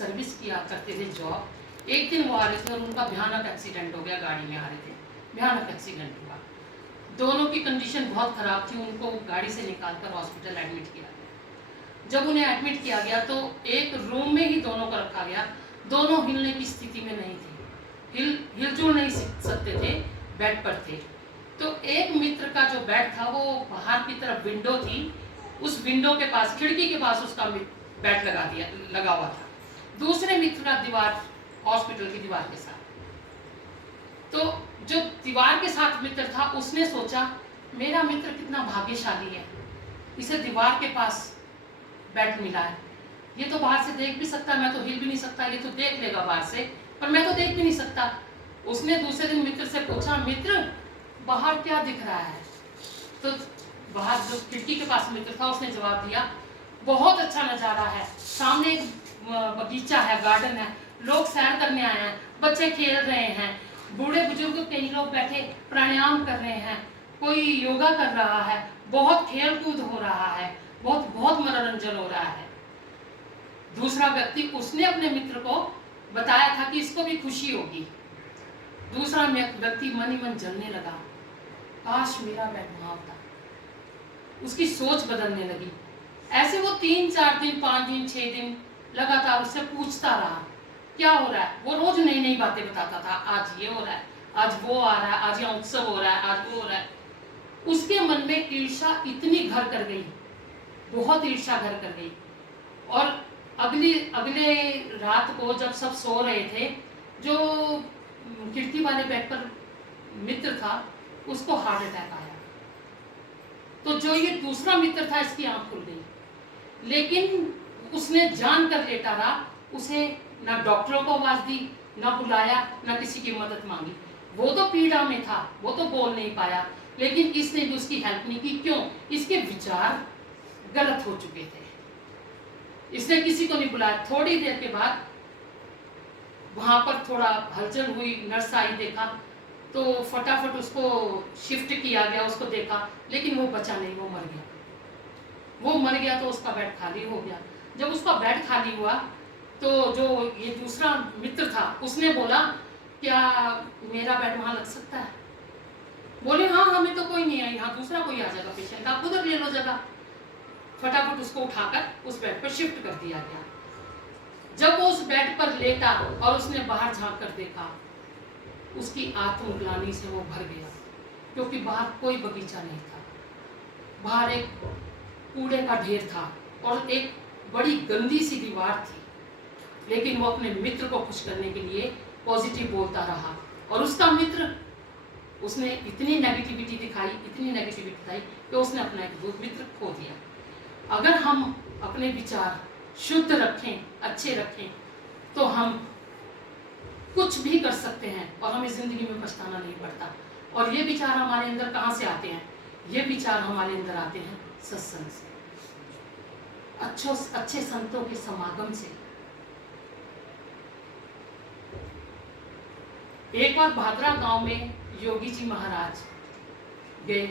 Service किया करते थे जॉब। एक दिन वो आ रहे थे और उनका भयानक एक्सीडेंट हो गया, गाड़ी में आ रहे थे, भयानक एक्सीडेंट हुआ। दोनों की कंडीशन बहुत ख़राब थी, उनको गाड़ी से निकालकर हॉस्पिटल एडमिट किया गया। जब उन्हें एडमिट किया गया तो एक रूम में ही दोनों को रखा गया, दोनों हिलने की स्थिति में नहीं थे, हिलजुल नहीं सकते थे, बेड पर थे। तो एक मित्र का जो बेड था वो बाहर की तरफ विंडो थी, उस विंडो के पास, खिड़की के पास उसका बेड लगा हुआ था। दूसरे मित्र का दीवार, हॉस्पिटल की दीवार के साथ। तो जो दीवार के साथ मित्र था उसने सोचा मेरा मित्र कितना भाग्यशाली है, इसे दीवार के पास बेड मिला है, ये तो बाहर से देख भी सकता है, मैं तो हिल भी नहीं सकता, ये तो देख लेगा बाहर से, पर मैं तो देख भी नहीं सकता। उसने दूसरे दिन मित्र से पूछा, मित्र बाहर क्या दिख रहा है? तो बाहर जो खिड़की के पास मित्र था उसने जवाब दिया, बहुत अच्छा नज़ारा है, सामने एक बगीचा है, गार्डन है, लोग सैर करने आए हैं, बच्चे खेल रहे हैं, बूढ़े बुजुर्ग कई लोग बैठे प्राणायाम कर रहे हैं, कोई योगा कर रहा है, बहुत खेल कूद हो रहा है, बहुत बहुत मनोरंजन हो रहा है। दूसरा व्यक्ति, उसने अपने मित्र को बताया था कि इसको भी खुशी होगी। दूसरा व्यक्ति मन ही मन जलने लगा, काश मेरा बेड वहां होता। उसकी सोच बदलने लगी। ऐसे वो 3-4 दिन, 5 दिन, 6 दिन लगातार उससे पूछता रहा क्या हो रहा है। वो रोज नई नई बातें बताता था, आज ये हो रहा है, आज वो आ रहा है, आज यहाँ उत्सव हो रहा है, आज वो हो रहा है। उसके मन में ईर्ष्या इतनी घर कर गई, बहुत ईर्ष्या घर कर गई। और अगले रात को जब सब सो रहे थे, जो खिड़की वाले बेड पर मित्र था उसको हार्ट अटैक आया। तो जो ये दूसरा मित्र था इसकी आंख खुल गई, लेकिन उसने जान कर लेटा रहा, उसे ना डॉक्टरों को आवाज दी, ना बुलाया, ना किसी की मदद मांगी। वो तो पीड़ा में था, वो तो बोल नहीं पाया, लेकिन इसने भी उसकी हेल्प नहीं की। क्यों? इसके विचार गलत हो चुके थे। इसने किसी को नहीं बुलाया। थोड़ी देर के बाद वहां पर थोड़ा हलचल हुई, नर्स आई, देखा तो फटाफट उसको शिफ्ट किया गया, उसको देखा, लेकिन वो बचा नहीं, वो मर गया। वो मर गया तो उसका बेड खाली हो गया। जब उसका बेड खाली हुआ तो जो ये दूसरा मित्र था उसने बोला, क्या मेरा बेड वहां लग सकता है? बोले हाँ, हमें तो कोई नहीं है, यहाँ दूसरा कोई आ जाएगा पेशेंट, आप उधर ले लो जगह। फटाफट उसको उठाकर उस बेड पर शिफ्ट कर दिया गया। जब वो उस बेड पर लेटा और उसने बाहर झांक कर देखा, उसकी आत्मग्लानि से वो भर गया, क्योंकि बाहर कोई बगीचा नहीं था, बाहर एक कूड़े का ढेर था और एक बड़ी गंदी सी दीवार थी। लेकिन वो अपने मित्र को खुश करने के लिए पॉजिटिव बोलता रहा, और उसका मित्र, उसने इतनी नेगेटिविटी दिखाई, इतनी नेगेटिविटी दिखाई कि उसने अपना एक मित्र खो दिया। अगर हम अपने विचार शुद्ध रखें, अच्छे रखें, तो हम कुछ भी कर सकते हैं और हमें जिंदगी में पछताना नहीं पड़ता। और ये विचार हमारे अंदर कहाँ से आते हैं? ये विचार हमारे अंदर आते हैं सत्संग से, अच्छे संतों के समागम से। एक बार भादरा गांव में योगी जी महाराज गए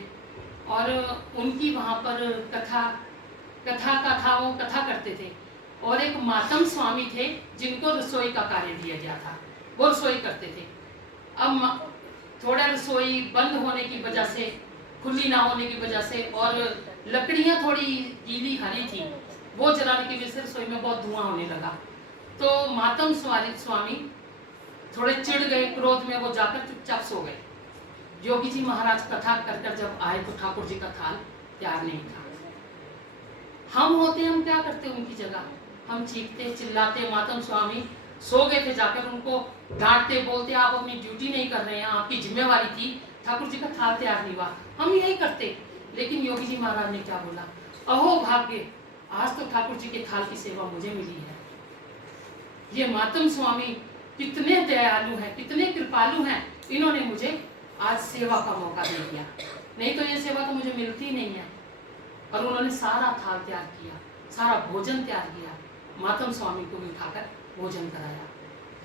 और उनकी वहां पर वो कथा करते थे, और एक मातम स्वामी थे जिनको रसोई का कार्य दिया गया था, वो रसोई करते थे। अब थोड़ा रसोई बंद होने की वजह से, खुली ना होने की वजह से, और लकड़ियां थोड़ी गीली हरी थी, वो जलाने की वजह से रसोई में बहुत धुआं होने लगा। तो मातम स्वामी थोड़े चिढ़ गए, क्रोध में वो जाकर चुपचाप सो गए। योगी जी महाराज कथा कर जब आए तो ठाकुर जी का थाल तैयार नहीं था। हम होते, हम क्या करते उनकी जगह? हम चीखते चिल्लाते। मातम स्वामी सो गए थे, जाकर उनको डांटते, बोलते आप अपनी ड्यूटी नहीं कर रहे हैं, आपकी जिम्मेवारी थी, ठाकुर जी का थाल तैयार नहीं हुआ। हम यही करते। लेकिन योगी जी महाराज ने क्या बोला? अहो भाग्य, आज तो ठाकुर जी के थाल की सेवा मुझे मिली है। ये मातम स्वामी कितने दयालु हैं, कितने कृपालु हैं, इन्होंने मुझे आज सेवा का मौका दे दिया, नहीं तो ये सेवा तो मुझे मिलती नहीं है। और उन्होंने सारा थाल तैयार किया, सारा भोजन तैयार किया, मातम स्वामी को भी उठाकर भोजन कराया।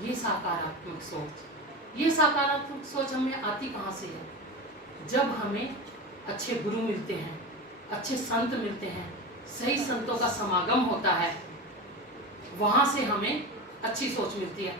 ये सकारात्मक सोच, ये सकारात्मक सोच हमें आती कहाँ से है? जब हमें अच्छे गुरु मिलते हैं, अच्छे संत मिलते हैं, सही संतों का समागम होता है, वहाँ से हमें अच्छी सोच मिलती है।